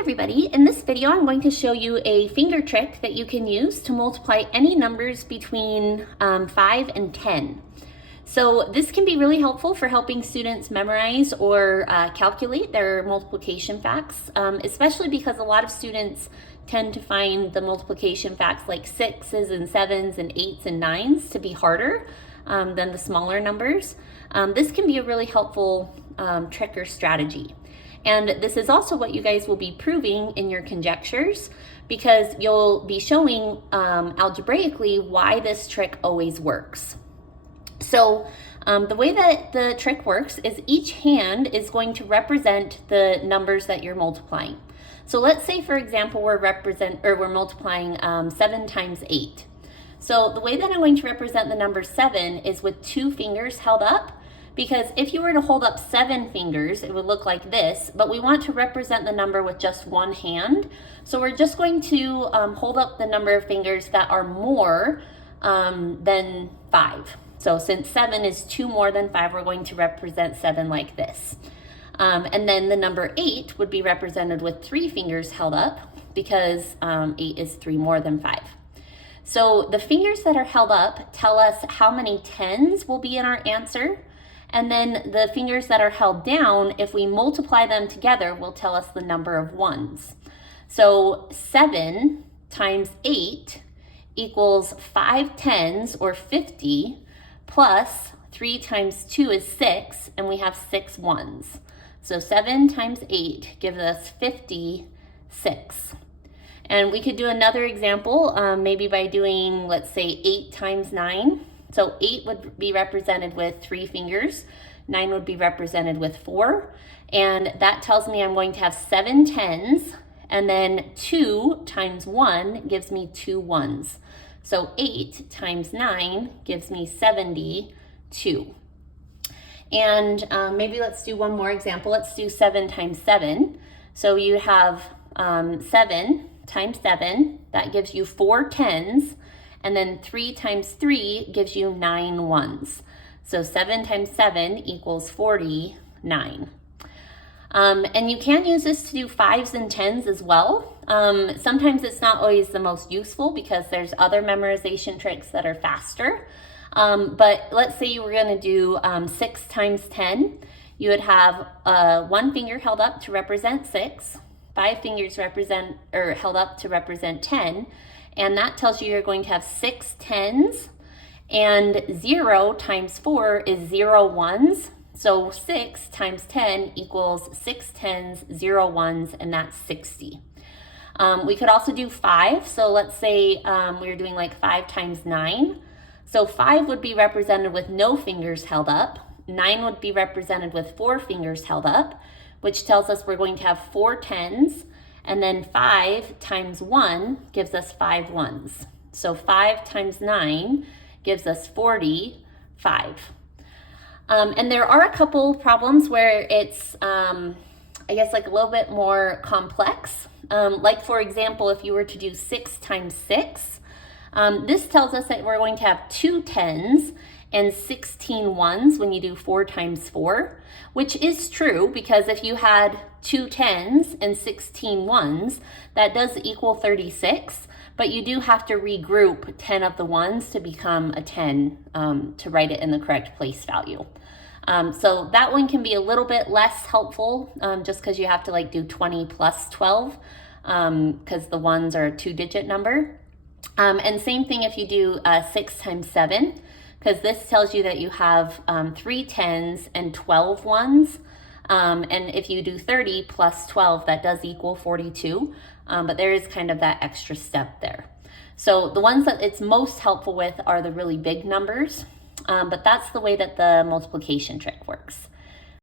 everybody, in this video I'm going to show you a finger trick that you can use to multiply any numbers between 5 and 10. So this can be really helpful for helping students memorize or calculate their multiplication facts, especially because a lot of students tend to find the multiplication facts like 6s and 7s and 8s and 9s to be harder than the smaller numbers. This can be a really helpful trick or strategy. And this is also what you guys will be proving in your conjectures, because you'll be showing algebraically why this trick always works. So the way that the trick works is each hand is going to represent the numbers that you're multiplying. So let's say, for example, we're multiplying 7 times 8. So the way that I'm going to represent the number 7 is with 2 fingers held up. Because if you were to hold up 7 fingers, it would look like this, but we want to represent the number with just one hand. So we're just going to hold up the number of fingers that are more than 5. So since 7 is 2 more than 5, we're going to represent 7 like this. And then the number 8 would be represented with 3 fingers held up, because 8 is 3 more than 5. So the fingers that are held up tell us how many 10s will be in our answer. And then the fingers that are held down, if we multiply them together, will tell us the number of 1s. So 7 times 8 equals 5 10s, or 50, plus 3 times 2 is 6, and we have 6 1s. So 7 times 8 gives us 56. And we could do another example, maybe by doing, let's say, 8 times 9. So 8 would be represented with 3 fingers, 9 would be represented with 4, and that tells me I'm going to have 7 10s, and then 2 times 1 gives me 2 1s. So 8 times 9 gives me 72. And maybe let's do one more example. Let's do 7 times 7. So you have 7 times 7, that gives you 4 10s, and then 3 times 3 gives you 9 1s. So 7 times 7 equals 49. And you can use this to do 5s and 10s as well. Sometimes it's not always the most useful because there's other memorization tricks that are faster. But let's say you were going to do 6 times 10. You would have 1 finger held up to represent 6, 5 fingers held up to represent 10. And that tells you you're going to have 6 10s, and 0 times 4 is 0 1s. So 6 times 10 equals 6 10s, 0 1s, and that's 60. We could also do 5. So let's say we were doing like 5 times 9. So 5 would be represented with no fingers held up. 9 would be represented with 4 fingers held up, which tells us we're going to have 4 10s. And then 5 times 1 gives us 5 1s. So 5 times 9 gives us 45. And there are a couple problems where it's, I guess, like a little bit more complex. Like, for example, if you were to do 6 times 6, this tells us that we're going to have 2 10s and 16 1s when you do 4 times 4, which is true, because if you had 2 10s and 16 1s, that does equal 36, but you do have to regroup 10 of the 1s to become a 10 to write it in the correct place value. So that one can be a little bit less helpful, just because you have to do 20 plus 12, because the 1s are a 2-digit number. And same thing if you do 6 times 7, because this tells you that you have 3 10s and 12 1s. And if you do 30 plus 12, that does equal 42. But there is kind of that extra step there. So the ones that it's most helpful with are the really big numbers. But that's the way that the multiplication trick works.